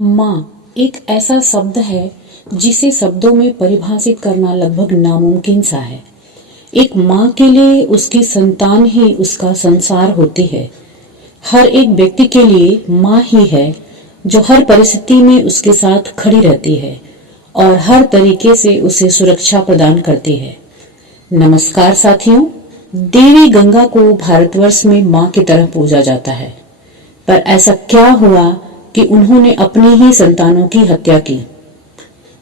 माँ एक ऐसा शब्द है जिसे शब्दों में परिभाषित करना लगभग नामुमकिन सा है। एक माँ के लिए उसकी संतान ही उसका संसार होती है। हर एक व्यक्ति के लिए माँ ही है जो हर परिस्थिति में उसके साथ खड़ी रहती है और हर तरीके से उसे सुरक्षा प्रदान करती है। नमस्कार साथियों, देवी गंगा को भारतवर्ष में माँ की तरह पूजा जाता है, पर ऐसा क्या हुआ कि उन्होंने अपनी ही संतानों की हत्या की।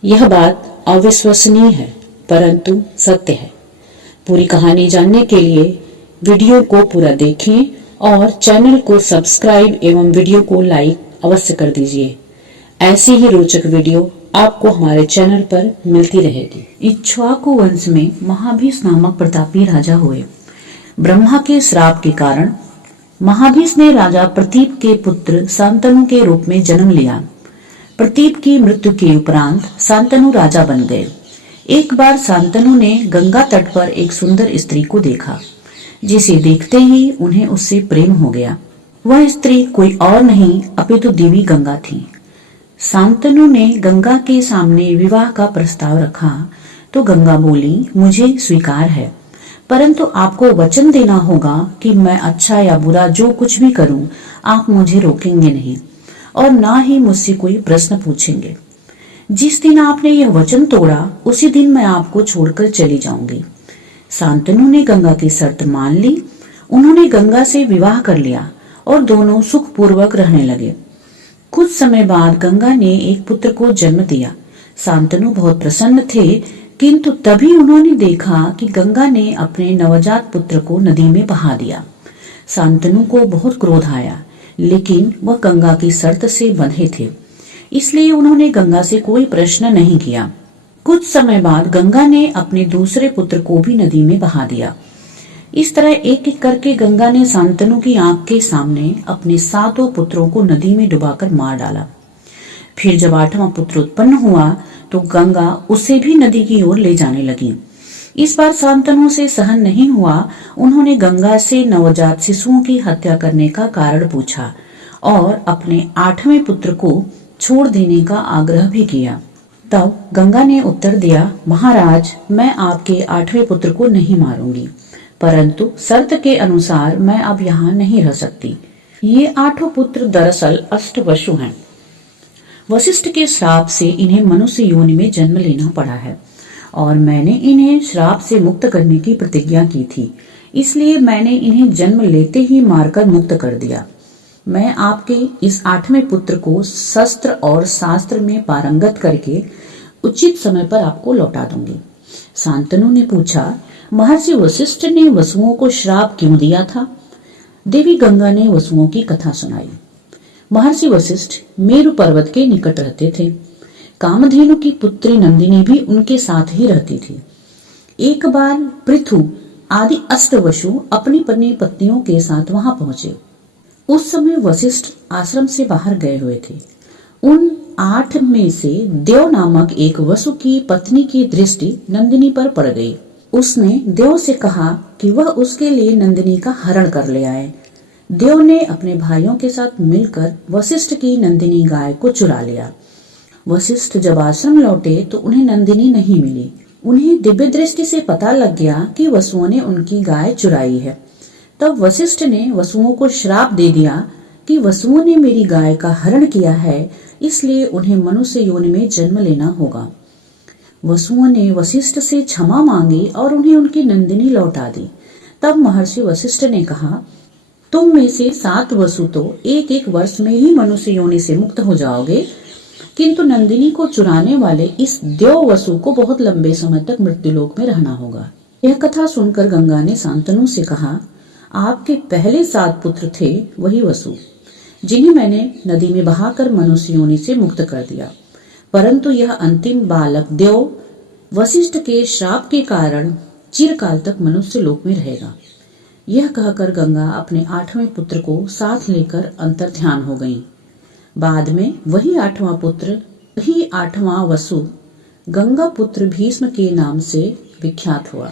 यह बात अविश्वसनीय है परंतु सत्य है। पूरी कहानी जानने के लिए वीडियो को पूरा देखें और चैनल को सब्सक्राइब एवं वीडियो को लाइक अवश्य कर दीजिए। ऐसी ही रोचक वीडियो आपको हमारे चैनल पर मिलती रहेगी। इक्ष्वाकु वंश में महाभीष नामक प्रतापी राजा हुए। ब्रह्मा के श्राप के कारण महाभीष ने राजा प्रतीप के पुत्र शांतनु के रूप में जन्म लिया। प्रतीप की मृत्यु के उपरांत शांतनु राजा बन गए। एक बार शांतनु ने गंगा तट पर एक सुंदर स्त्री को देखा, जिसे देखते ही उन्हें उससे प्रेम हो गया। वह स्त्री कोई और नहीं अपितु देवी गंगा थी। शांतनु ने गंगा के सामने विवाह का प्रस्ताव रखा तो गंगा बोली, मुझे स्वीकार है, परंतु आपको वचन देना होगा कि मैं अच्छा या बुरा जो कुछ भी करूं, आप मुझे रोकेंगे नहीं और ना ही मुझसे कोई प्रश्न पूछेंगे। जिस दिन आपने यह वचन तोड़ा उसी दिन मैं आपको छोड़कर चली जाऊंगी। शांतनु ने गंगा की शर्त मान ली। उन्होंने गंगा से विवाह कर लिया और दोनों सुखपूर्वक रहने लगे। कुछ समय बाद गंगा ने एक पुत्र को जन्म दिया। शांतनु बहुत प्रसन्न थे, किंतु तभी उन्होंने देखा कि गंगा ने अपने नवजात पुत्र को नदी में बहा दिया। शांतनु को बहुत क्रोध आया, लेकिन वह गंगा की शर्त से बंधे थे, इसलिए उन्होंने गंगा से कोई प्रश्न नहीं किया। कुछ समय बाद गंगा ने अपने दूसरे पुत्र को भी नदी में बहा दिया। इस तरह एक एक करके गंगा ने शांतनु की आंख के सामने अपने 7 पुत्रों को नदी में डुबाकर मार डाला। फिर जब 8वां पुत्र उत्पन्न हुआ तो गंगा उसे भी नदी की ओर ले जाने लगी। इस बार शांतनु से सहन नहीं हुआ। उन्होंने गंगा से नवजात शिशुओं की हत्या करने का कारण पूछा और अपने 8वें पुत्र को छोड़ देने का आग्रह भी किया। तब गंगा ने उत्तर दिया, महाराज, मैं आपके 8वें पुत्र को नहीं मारूंगी, परंतु शर्त के अनुसार मैं अब यहाँ नहीं रह सकती। ये 8 पुत्र दरअसल अष्टवसु हैं। वशिष्ठ के श्राप से इन्हें मनुष्य योनि में जन्म लेना पड़ा है और मैंने इन्हें श्राप से मुक्त करने की प्रतिज्ञा की थी, इसलिए मैंने इन्हें जन्म लेते ही मारकर मुक्त कर दिया। मैं आपके इस 8वें पुत्र को शस्त्र और शास्त्र में पारंगत करके उचित समय पर आपको लौटा दूंगी। शांतनु ने पूछा, महर्षि वशिष्ठ ने वसुओं को श्राप क्यों दिया था? देवी गंगा ने वसुओं की कथा सुनाई। महर्षि वशिष्ठ मेरु पर्वत के निकट रहते थे। कामधेनु की पुत्री नंदिनी भी उनके साथ ही रहती थी। एक बार पृथु आदि अष्टवसु अपनी पत्नियों के साथ वहां पहुंचे। उस समय वशिष्ठ आश्रम से बाहर गए हुए थे। उन 8 में से देव नामक एक वसु की पत्नी की दृष्टि नंदिनी पर पड़ गई। उसने देव से कहा कि वह उसके लिए नंदिनी का हरण कर ले आए। देव ने अपने भाइयों के साथ मिलकर वशिष्ठ की नंदिनी गाय को चुरा लिया। वशिष्ठ जब आश्रम लौटे तो उन्हें नंदिनी नहीं मिली। उन्हें दिव्य दृष्टि से पता लग गया कि वसुओं ने उनकी गाय चुराई है। तब वशिष्ठ ने वसुओं को श्राप दे दिया कि वसुओं ने मेरी गाय का हरण किया है, इसलिए उन्हें मनुष्य योनि में जन्म लेना होगा। वसुओं ने वशिष्ठ से क्षमा मांगी और उन्हें उनकी नंदिनी लौटा दी। तब महर्षि वशिष्ठ ने कहा, तुम में से 7 वसु तो एक वर्ष में ही मनुष्य योनि से मुक्त हो जाओगे, किंतु नंदिनी को चुराने वाले इस देव वसु को बहुत लंबे समय तक मृत्युलोक में रहना होगा। यह कथा सुनकर गंगा ने शांतनु से कहा, आपके पहले 7 पुत्र थे वही वसु, जिन्हें मैंने नदी में बहाकर मनुष्य योनि से मुक्त कर दिया, परंतु यह अंतिम बालक देव वशिष्ठ के श्राप के कारण चिरकाल तक मनुष्य लोक में रहेगा। यह कहकर गंगा अपने 8वें पुत्र को साथ लेकर अंतर्ध्यान हो गईं। बाद में वही 8वां पुत्र, वही 8वां वसु गंगा पुत्र भीष्म के नाम से विख्यात हुआ।